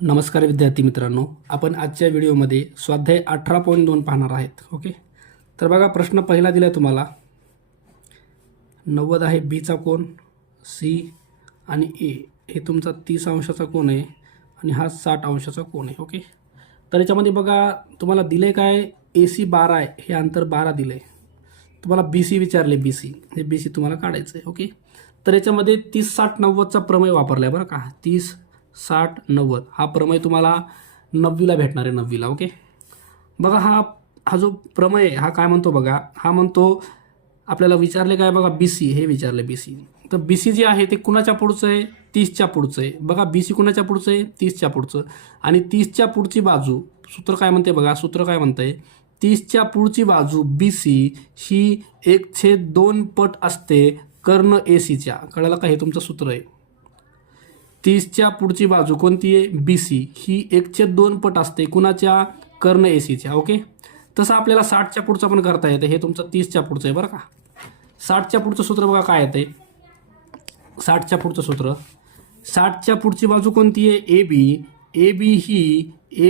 नमस्कार विद्यार्थी मित्रांनो, आपण आजच्या व्हिडिओमध्ये स्वाध्याय 18.2 पाहणार आहेत. ओके, तर बघा प्रश्न पहिला दिला तुम्हाला. 90 आहे बीचा कोन, सी आणि ए हे तुमचा 30 अंशाचा कोन आहे आणि हा 60 अंशाचा कोन आहे. ओके, तर याच्यामध्ये बघा तुम्हाला दिले काय, ए सी 12 आहे, हे अंतर 12 दिलं आहे. तुम्हाला बी सी विचारले, बी सी, हे बी सी तुम्हाला काढायचं आहे. ओके, तर याच्यामध्ये 30 60 90चा प्रमेय वापरला आहे बरं का. 30 60 90 हा प्रमेय तुम्हाला 9वीला भेटणार आहे, 9वीला. ओके, बघा हा जो प्रमेय हा काय म्हणतो बघा, हा म्हणतो आपल्याला विचारले काय बघा, बी सी हे विचारले, बी सी. तर बी सी जे आहे ते कुणाच्या पुढचं आहे, 30च्या पुढचं आहे. बघा बी सी कुणाच्या पुढचं आहे, 30च्या पुढचं. आणि 30च्या पुढची बाजू, सूत्र काय म्हणते बघा, सूत्र काय म्हणतंय, 30च्या पुढची बाजू बी सी ही 1/2 पट असते कर्ण ए सीच्या. कळलं का, हे तुमचं सूत्र आहे. 30च्या पुढची बाजू कोणती आहे, बी सी, ही 1/2 पट असते कुणाच्या, कर्ण ए सीच्या. ओके, तसं आपल्याला 60च्या पुढचं पण करता येतं. हे तुमचं 30च्या पुढचं आहे बरं का. 60च्या पुढचं सूत्र बघा काय येते, 60च्या पुढचं सूत्र, 60च्या पुढची बाजू कोणती आहे, ए बी. ए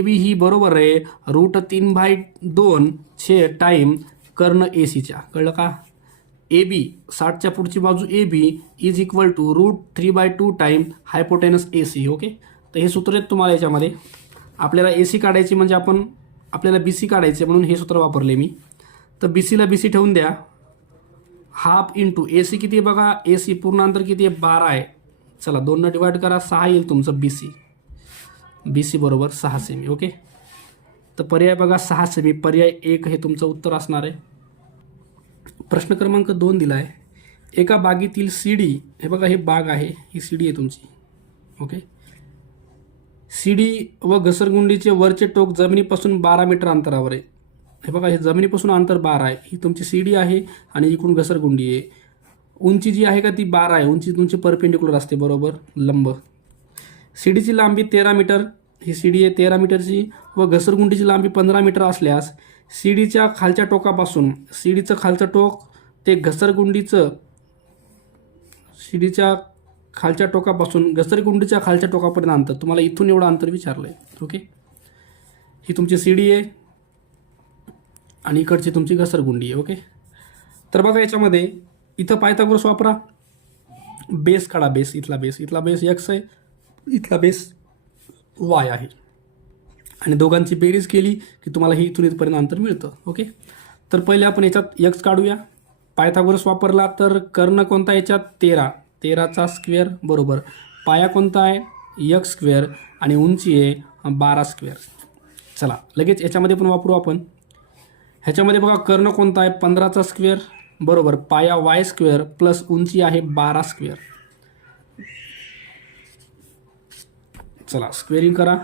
बी ही बरोबर आहे √3/2 टाईम कर्ण ए सीच्या. कळलं का, ए बी 60च्या पुढची बाजू A B is equal to √3/2 time hypotenuse A C. Okay, तर हे सूत्र आहेत तुम्हाला. याच्यामध्ये आपल्याला ए सी काढायची म्हणजे आपल्याला बी सी काढायचे म्हणून हे सूत्र वापरले मी. तर बी सीला बी सी ठेवून द्या, हाफ इंटू ए सी किती आहे बघा, ए सी पूर्ण अंतर किती आहे, 12 आहे. चला 2 डिवाइड करा, 6 येईल तुमचं बी सी. बी सी बरोबर 6 सेमी. ओके, तर पर्याय बघा 6 सेमी, पर्याय 1 हे तुमचं उत्तर असणार आहे. प्रश्न क्रमांक 2 दिला आहे, एका बागेतील सीडी, हे बघा हे बाग आहे, ही सीडी आहे तुमची. ओके, सीडी व घसरगुंडीचे वरचे टोक जमिनीपासून 12 मीटर अंतरावर आहे. हे बघा हे जमिनीपासून अंतर 12 आहे, ही तुमची सीडी आहे आणि इकडून घसरगुंडी आहे. उंची जी आहे का ती 12 आहे, उंची तुमची परपेंडिक्युलर असते बरोबर लंब. सीडीची लांबी 13 मीटर, ही सीडी आहे 13 मीटरची, व घसरगुंडीची लांबी 15 मीटर असल्यास सीडीच्या खालच्या टोकापासून, सीडीचं खालचं टोक ते घसरगुंडीचं, सीडीच्या खालच्या टोकापासून घसरगुंडीच्या खालच्या टोकापर्यंत अंतर, तुम्हाला इथून एवढं अंतर विचारलं आहे. ओके, ही तुमची सीडी आहे आणि इकडची तुमची घसरगुंडी आहे. ओके, तर बघा याच्यामध्ये इथं पायथागोरस वापरा, बेस काढा, बेस, इथला बेस एक्स आहे, इथला बेस वाय आहे, आणि दोघांची बेरीज केली की तुम्हाला ही इथून इथपर्यंत अंतर मिळतं. ओके, तर पहिले आपण याच्यात एक्स काढूया. पायथागोरस वापरला तर कर्ण कोणता याच्यात, 13चा स्क्वेअर बरोबर पाया कोणता आहे, एक्स स्क्वेअर, आणि उंची आहे 12 स्क्वेअर. चला लगेच याच्यामध्ये पण वापरू आपण. ह्याच्यामध्ये बघा कर्ण कोणता आहे, 15चा स्क्वेअर बरोबर पाया वाय स्क्वेअर प्लस उंची आहे 12 स्क्वेअर. चला स्क्वेअरिंग करा,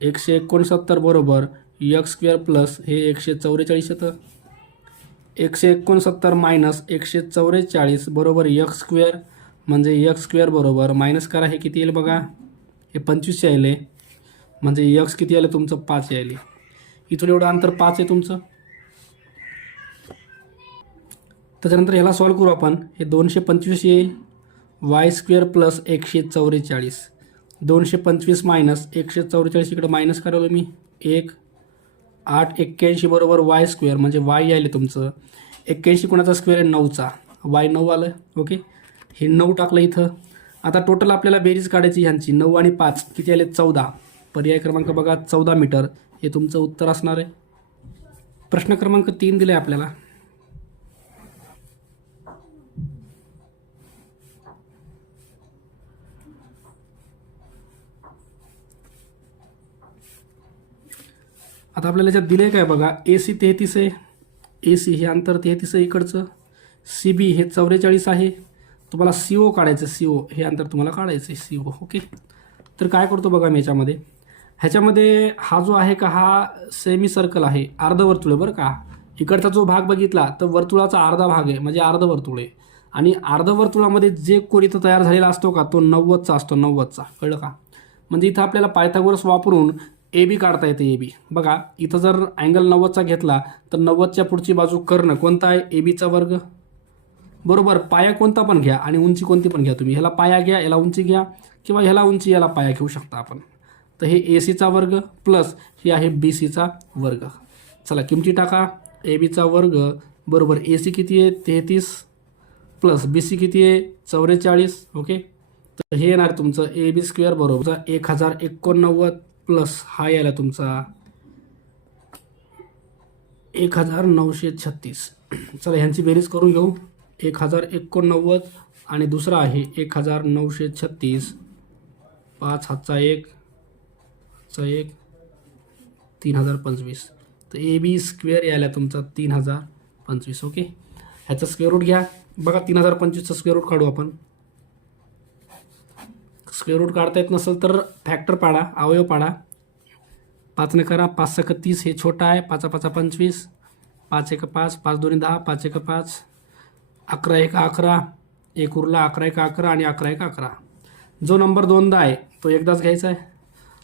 169 बरोबर एक्स स्क्वेअर प्लस हे 144 येतं, 169 मायनस 144 बरोबर एक्स स्क्वेअर, म्हणजे एक्स स्क्वेअर बरोबर मायनस करा, हे किती येईल बघा, हे 25 यायले, म्हणजे एक्स किती आलं तुमचं, 5 यायले. इथून एवढं अंतर 5 आहे तुमचं. त्याच्यानंतर ह्याला सॉल्व करू आपण. हे 225 येईल, वाय स्क्वेअर प्लस 144, 225 मायनस 144 इकडं मायनस करावं मी, 881 बरोबर वाय स्क्वेअर, म्हणजे वाय यायले तुमचं 81 कोणाचा स्क्वेअर आहे, 9चा, वाय 9 आलं. ओके, हे 9 टाकलं इथं. आता टोटल आपल्याला बेरीज काढायची ह्यांची, 9 आणि 5 किती आले, 14. पर्याय क्रमांक बघा 14 मीटर हे तुमचं उत्तर असणार आहे. प्रश्न क्रमांक 3 दिले आपल्याला. आता आपल्याला याच्यात दिले काय बघा, ए सी 33 आहे, ए सी हे अंतर 33 आहे इकडचं, सी बी हे 44 आहे, तुम्हाला सी ओ काढायचं, सी ओ हे अंतर तुम्हाला काढायचं आहे, सी ओ. ओके, तर काय करतो बघा मी ह्याच्यामध्ये हा जो आहे का, हा सेमी सर्कल आहे, अर्धवर्तुळ आहे बरं का. इकडचा जो भाग बघितला तर वर्तुळाचा अर्धा भाग आहे, म्हणजे अर्धवर्तुळ आहे, आणि अर्धवर्तुळामध्ये जे कोण इथं तयार झालेला असतो का, तो 90चा असतो, 90चा. कळलं का, म्हणजे इथं आपल्याला पायथागोरस वापरून ए बी काढता येते. ए बी बघा इथं जर अँगल 90चा घेतला तर 90च्या पुढची बाजू कर्ण कोणता आहे, ए बीचा वर्ग बरोबर, पाया कोणता पण घ्या आणि उंची कोणती पण घ्या तुम्ही. ह्याला पाया घ्या, याला उंची घ्या, किंवा ह्याला उंची याला पाया घेऊ शकता आपण. तर हे ए सीचा वर्ग प्लस हे आहे बी सीचा वर्ग. चला किमती टाका. ए बीचा वर्ग बरोबर ए सी किती आहे 33 प्लस बी सी किती आहे 44. ओके, तर हे येणार तुमचं ए बी स्क्वेअर बरोबर 1089 प्लस हा यायला तुमचा 1936. चला ह्यांची बेरीज करून घेऊ. 1089 आणि दुसरा आहे 1936. 5 हातचा 1 3025. तर ए बी स्क्वेअर यायला तुमचा 3025. ओके, ह्याचा स्क्वेअर रूट घ्या. बघा 3025चा स्क्वेअर रूट काढू आपण. स्क्वेअर रूट काढता येत नसेल तर फॅक्टर पाडा, अवयव पाडा. 5 ने करा, 5 × 30 हे छोटा आहे, 5 × 5 = 25, 5 × 1 = 5, 5 × 2 = 10, 5 × 1 = 5, 11 × 1 = 11, 1 उरला, 11 × 1 = 11 आणि 11 × 1 = 11. जो नंबर दोनदा आहे तो एकदाच घ्यायचा आहे.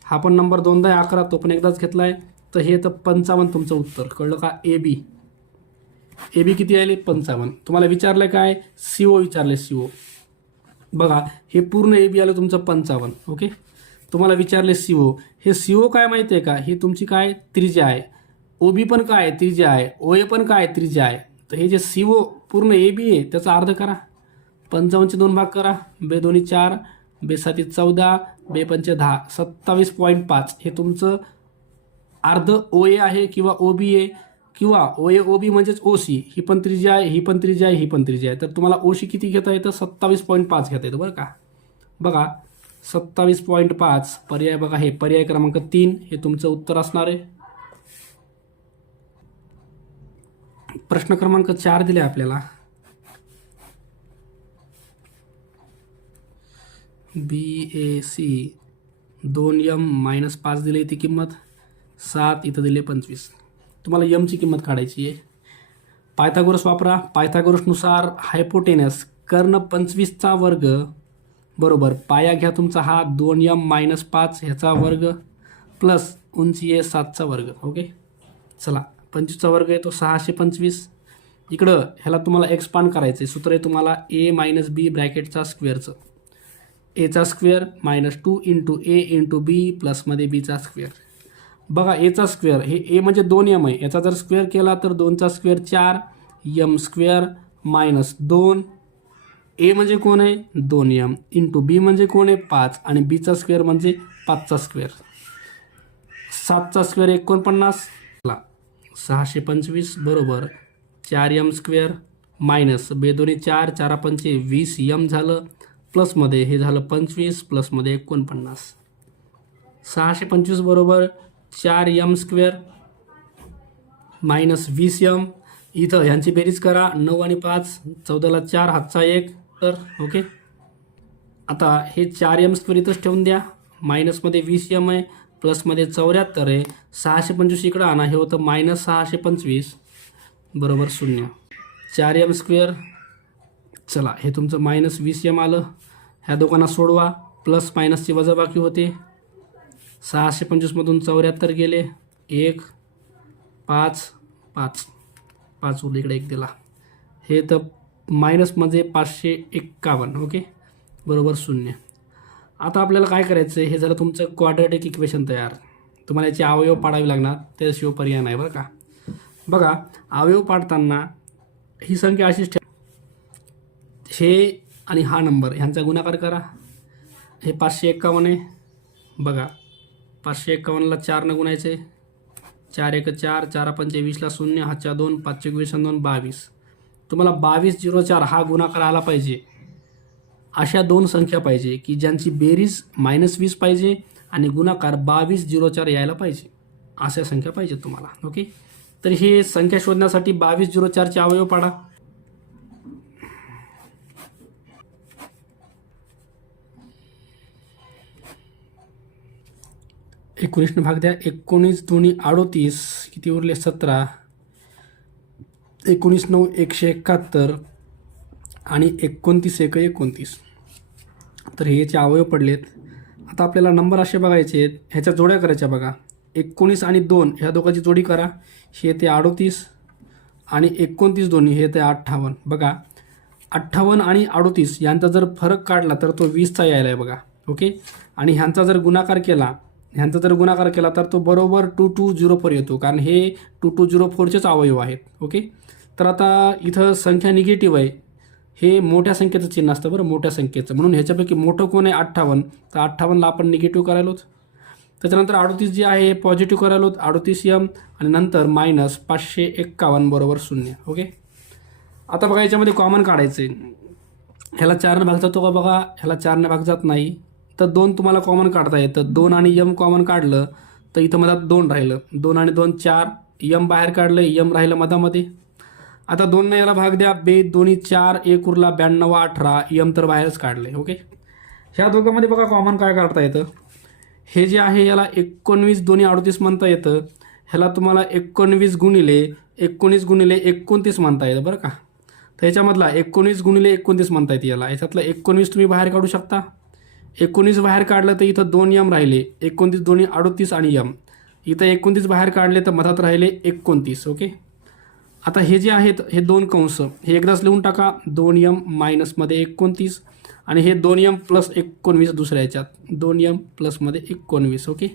हा पण नंबर दोनदा आहे 11, तो पण एकदाच घेतला आहे. तर हे तर 55 तुमचं उत्तर. कळलं का? ए बी किती आले 55. तुम्हाला विचारलं काय? CO विचारले. CO बघा हे पूर्ण ए बी आलं तुमचं 55. ओके, तुम्हाला विचारले CO. हे CO काय माहिती आहे का? ही तुमची काय त्रिज्या आहे. ओ बी पण काय त्रिज्या आहे, ओ ए पण काय त्रिज्या आहे. तर हे जे CO पूर्ण ए बी आहे त्याचा अर्ध करा. 55 चे 2 भाग करा. 2 × 2 = 4, 2 × 7 = 14, 2 × 5 = 10, 27.5 हे तुमचं अर्ध ओ ए आहे किंवा ओ बी आहे किंवा ओ ए ओ बी म्हणजेच ओ सी. ही पण त्रिज्या आहे, ही पण त्रिज्या आहे, ही पण त्रिज्या आहे. तर तुम्हाला ओ सी किती घेता येतं? 27.5 घेता येतं बरं का. बघा 27.5 पर्याय बघा, हे पर्याय क्रमांक 3 हे तुमचं उत्तर असणार आहे. प्रश्न क्रमांक 4 दिले आपल्याला. BAC 2m - 5 दिली ती किंमत 7, इथं दिले 25. तुम्हाला यमची किंमत काढायची आहे. पायथागोरस वापरा. पायथागोरसनुसार हायपोटेनस कर्ण 25चा वर्ग बरोबर पाया घ्या तुमचा हा 2m - 5 ह्याचा वर्ग प्लस उंची आहे 7चा वर्ग. ओके, चला 25चा वर्ग आहे तो 625. इकडं ह्याला तुम्हाला एक्सपांड करायचं आहे. सूत्र आहे तुम्हाला a - b ब्रॅकेटचा स्क्वेअरचं. एचा स्क्वेअर -2 × a × b प्लसमध्ये बीचा स्क्वेअर. बघा एचा स्क्वेअर हे ए म्हणजे 2m आहे. याचा जर स्क्वेअर केला तर 2चा स्क्वेअर 4 m स्क्वेअर -2. ए म्हणजे कोण आहे 2m × b म्हणजे कोण आहे 5 आणि बीचा स्क्वेअर म्हणजे 5चा स्क्वेअर. 7चा स्क्वेअर 49. 625 बरोबर 4m स्क्वेअर मायनस 2 × 2 = 4, 4 × 5 = 20m झालं प्लसमध्ये हे झालं 25 प्लसमध्ये 49. 625 बरोबर 4m स्क्वेअर मायनस 20m. इथं ह्यांची बेरीज करा. 9 आणि 5 14ला 4 हातचा 1 तर ओके. आता हे 4m स्क्वेअर इथंच ठेवून द्या. मायनसमध्ये 20m आहे प्लसमध्ये 74 आहे. 625 इकडं आणा. हे होतं -625 बरोबर 0. 4m स्क्वेअर चला हे तुमचं -20m आलं. ह्या दोघांना सोडवा. प्लस मायनसची वजाबाकी होते. 625मधून 74 गेले. 1 5 5 5 उरले इकडे 1 दिला. हे तर मायनसमध्ये 551 ओके बरोबर 0. आता आपल्याला काय करायचं आहे? हे जरा तुमचं क्वाड्रॅटिक इक्वेशन तयार. तुम्हाला याचे अवयव पाडावे लागणार, त्याशिवाय पर्याय नाही बरं का. बघा अवयव पाडताना ही संख्या अशीच ठेवा. हे आणि हा नंबर ह्यांचा गुणाकार करा. हे 551 आहे. बघा 551ला 4 गुणायचे. 4 × 1 = 4, 4 × 5 = 20ला 0, हातच्या 2, 5 × 2 = 22. तुम्हाला 2204 हा गुणाकार आला पाहिजे. अशा 2 संख्या पाहिजे की ज्यांची बेरीज -20 पाहिजे आणि गुणाकार 2204 यायला पाहिजे. अशा संख्या पाहिजे तुम्हाला. ओके, तर हे संख्या शोधण्यासाठी 2204चे अवयव पाडा. एकोणीसने भाग द्या. 19 × 2 = 38 किती उरले 17. 19 × 9 = 171 आणि 29 × 1 = 29. तर हे याचे अवयव पडलेत. आता आपल्याला नंबर असे बघायचे आहेत. ह्याच्या जोड्या करायच्या. बघा 19 आणि 2 ह्या दोघांची जोडी करा. हे येते 38 आणि 29 दोन्ही हे येते 58. बघा 58 आणि 38 यांचा जर फरक काढला तर तो 20चा यायला आहे बघा. ओके, आणि ह्यांचा जर गुणाकार केला ह्यांचा जर गुणाकार केला तर तो बरोबर 2204 येतो, कारण हे 2204चेच अवयव आहेत. ओके, तर आता इथं संख्या निगेटिव्ह आहे, हे मोठ्या संख्येचं चिन्ह असतं बरं, मोठ्या संख्येचं, म्हणून ह्याच्यापैकी मोठं कोण आहे 58, तर 58ला आपण निगेटिव्ह करायलोत. त्याच्यानंतर 38 जे आहे पॉझिटिव्ह करायलोत 38M आणि नंतर -551 बरोबर 0. ओके, आता बघा याच्यामध्ये कॉमन काढायचं आहे. ह्याला 4ने भाग जातो का बघा, ह्याला 4ने भाग जात नाही, तर 2 तुम्हाला कॉमन काढता येतं. 2 आणि M कॉमन काढलं तर इथं मधात 2 राहिलं, 2 आणि 2 4, M बाहेर काढलं, M राहिलं मधामध्ये. आता 2ने याला भाग द्या, 2 दोन्ही 4, 1 उरला 92 18, M तर बाहेरच काढले. ओके, ह्या दोघांमध्ये बघा कॉमन काय काढता येतं. हे जे आहे याला 19 दोन्ही 38 म्हणता येतं, ह्याला तुम्हाला 19 गुणिले 29 म्हणता येतं बरं का. तर ह्याच्यामधला 19 गुणिले 29 म्हणता येते याला, ह्याच्यातलं 19 तुम्ही बाहेर काढू शकता. 19 बाहेर काढलं तर इथं 2M राहिले, 19 दोन्ही 38 आणि M. इथं 29 बाहेर काढले तर मधात राहिले 29. ओके, आता हे जे आहेत हे 2 कंस हे एकदाच लिहून टाका, 2M मायनसमध्ये 29 आणि हे 2M प्लस 19 दुसऱ्या ह्याच्यात, 2M प्लसमध्ये 19. ओके,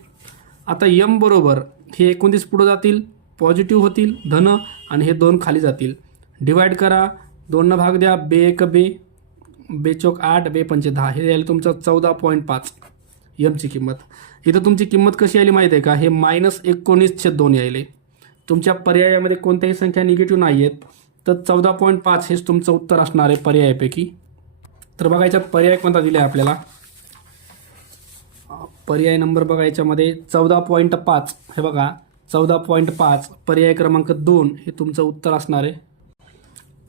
आता M बरोबर हे 19 पुढं जातील, पॉझिटिव्ह होतील धन, आणि हे 2 खाली जातील. डिवाइड करा, 2 भाग द्या, 2 1 2, 2 चौक 8, 2 पंचे 10, हे यायला तुमचं 14.5 Mची किंमत. इथं तुमची किंमत कशी आली माहीत आहे का, हे -19/2 यायले. तुमच्या पर्यायामध्ये कोणत्याही संख्या निगेटिव्ह नाही आहेत, तर 14.5 हेच तुमचं उत्तर असणार आहे पर्यायापैकी. तर बघा याच्यात पर्याय कोणता दिला आहे आपल्याला, पर्याय नंबर बघा याच्यामध्ये 14.5, हे बघा 14.5 पर्याय क्रमांक 2 हे तुमचं उत्तर असणार आहे.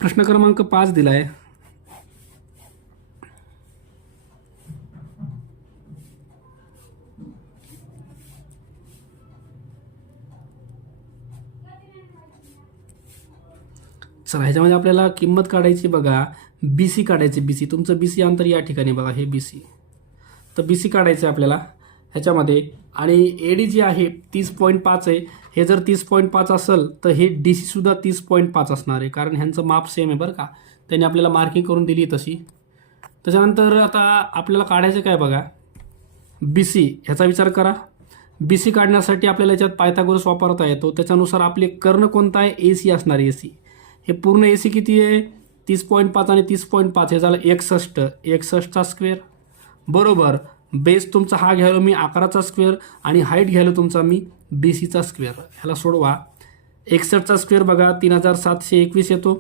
प्रश्न क्रमांक 5 दिला आहे. चला ह्याच्यामध्ये आपल्याला किंमत काढायची बघा, BC काढायची. BC तुमचं BC अंतर या ठिकाणी बघा, हे BC, तर BC काढायचं आहे आपल्याला ह्याच्यामध्ये. आणि AD जी आहे 30.5 आहे, हे जर 30.5 असेल तर हे DC सुद्धा 30.5 असणार आहे, कारण ह्यांचं माप सेम आहे बरं का, त्यांनी आपल्याला मार्किंग करून दिली तशी. त्याच्यानंतर आता आपल्याला काढायचं काय बघा, BC ह्याचा विचार करा. BC काढण्यासाठी आपल्याला याच्यात पायथागोरस वापरता येतो, त्याच्यानुसार आपले कर्ण कोणता आहे, AC असणार आहे. AC हे पूर्ण AC किती आहे, 30.5 आणि 30.5 हे झालं 61चा स्क्वेअर बरोबर. बेस तुमचा हा घ्यायला मी 11चा स्क्वेअर आणि हाईट घ्यायला तुमचा मी BCचा स्क्वेअर. ह्याला सोडवा, 61चा स्क्वेअर बघा 3721 येतो,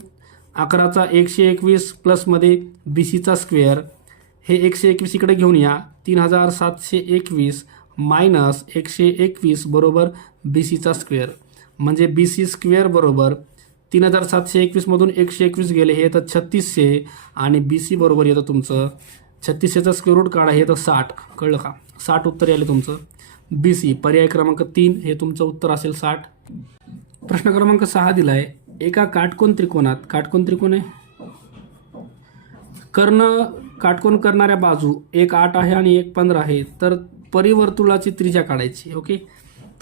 11चा 121 प्लसमध्ये BCचा स्क्वेअर, हे 121 इकडे घेऊन या, 3721 मायनस 121 बरोबर BCचा स्क्वेअर, म्हणजे BC स्क्वेअर बरोबर 3721मधून 121 गेले, हे येतं 3600 आणि BC बरोबर येतं तुमचं 3600चा स्क्वेअर रूट काढा, हे येतं 60. कळलं का, 60 उत्तर आले तुमचं. BC पर्याय क्रमांक 3 हे तुमचं उत्तर असेल 60. प्रश्न क्रमांक 6 दिला आहे. एका काटकोन त्रिकोणात, काटकोन त्रिकोण आहे, कर्ण काटकोन करणाऱ्या बाजू एक 8 आहे आणि एक 15 आहे, तर परिवर्तुळाची त्रिज्या काढायची. ओके,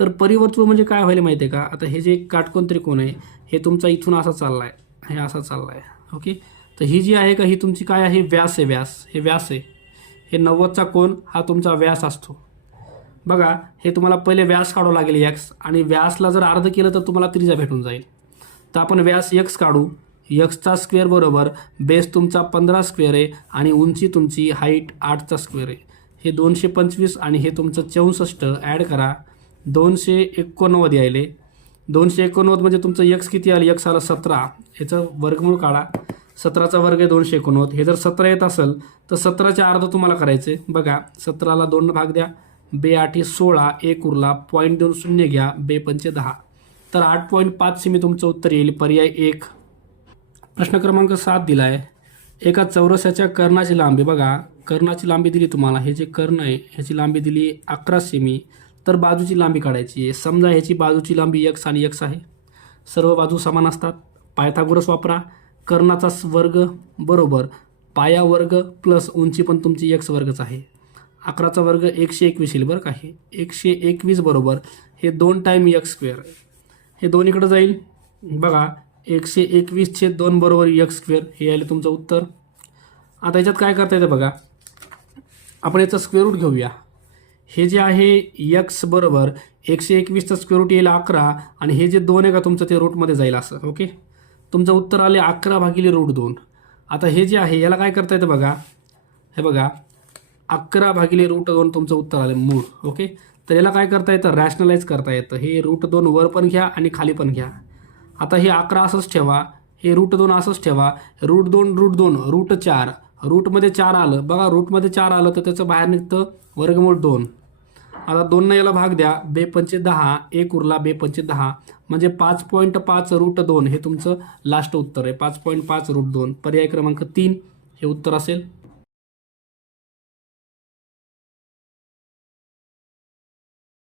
तर परिवर्तुळ म्हणजे काय व्हायला माहिती आहे का, आता हे जे काटकोन त्रिकोण आहे हे तुमचा इथून असा चालला आहे, हे असा चालला आहे. ओके, तर ही जी आहे का ही तुमची काय आहे, व्यास आहे, व्यास, हे व्यास आहे, हे 90चा कोन हा तुमचा व्यास असतो. बघा हे तुम्हाला पहिले व्यास काढावं लागेल x, आणि व्यासला जर अर्ध केलं तर तुम्हाला त्रिज्या भेटून जाईल. तर आपण व्यास x काढू, xचा स्क्वेअर बरोबर बेस तुमचा 15 स्क्वेअर आहे आणि उंची तुमची हाईट 8चा स्क्वेअर आहे, हे 225 आणि हे तुमचं 64 ॲड करा, 289 यायले. 289 म्हणजे तुमचं x किती आलं, x आलं 17, ह्याचं वर्गमूळ काढा, 17चा वर्ग आहे 289, हे जर 17 येत असेल तर 17च्या अर्ध तुम्हाला करायचे. बघा 17ला 2 भाग द्या, 2 8 16, 1 उरला, पॉईंट देऊन 0 घ्या, 2 पंचे 10, तर 8.5 मी तुमचं उत्तर येईल पर्याय 1. प्रश्न क्रमांक 7 दिला आहे. एका चौरसाच्या कर्णाची लांबी, बघा कर्णाची लांबी दिली तुम्हाला, हे जे कर्ण आहे ह्याची लांबी दिली 11 सेमी, तर बाजूची लांबी काढायची आहे. समजा ह्याची बाजूची लांबी x आणि x आहे, सर्व बाजू समान असतात, पायथागोरस वापरा. कर्णाचा वर्ग बरोबर पाया वर्ग प्लस उंची पण तुमची x वर्गच आहे, 11चा वर्ग 121 येईल बरं का, हे 121 बरोबर हे 2 टाईम x स्क्वेअर, हे 2 इकडं जाईल. बघा 121/2 बरोबर x स्क्वेअर, हे यायला तुमचं उत्तर. आता याच्यात काय करता येतं बघा, आपण याचा स्क्वेअर रूट घेऊया. हे जे आहे एक्स बरोबर 121चा स्क्वेअर रूट येईल 11 आणि हे जे 2 आहे का तुमचं ते रूटमध्ये जाईल असं. ओके, तुमचं उत्तर आले 11/√2. आता हे जे आहे याला काय करता येतं बघा, हे बघा 11/√2 तुमचं उत्तर आलं मूळ. ओके, तर याला काय करता येतं, रॅशनलाइज करता येतं. हे √2 वर पण घ्या आणि खाली पण घ्या. आता हे 11 असंच ठेवा, हे √2 असंच ठेवा. √2 √4 रूटमध्ये 4 आलं बघा, रूटमध्ये 4 आलं तर त्याचं बाहेर निघतं वर्गमूळ 2. आता 2 याला भाग द्या, 2×5 = 10, 1 उरला 2×5 = 10 म्हणजे 5.5√2 हे तुमचं लास्ट उत्तर आहे. 5.5√2 पर्याय क्रमांक 3 हे उत्तर असेल.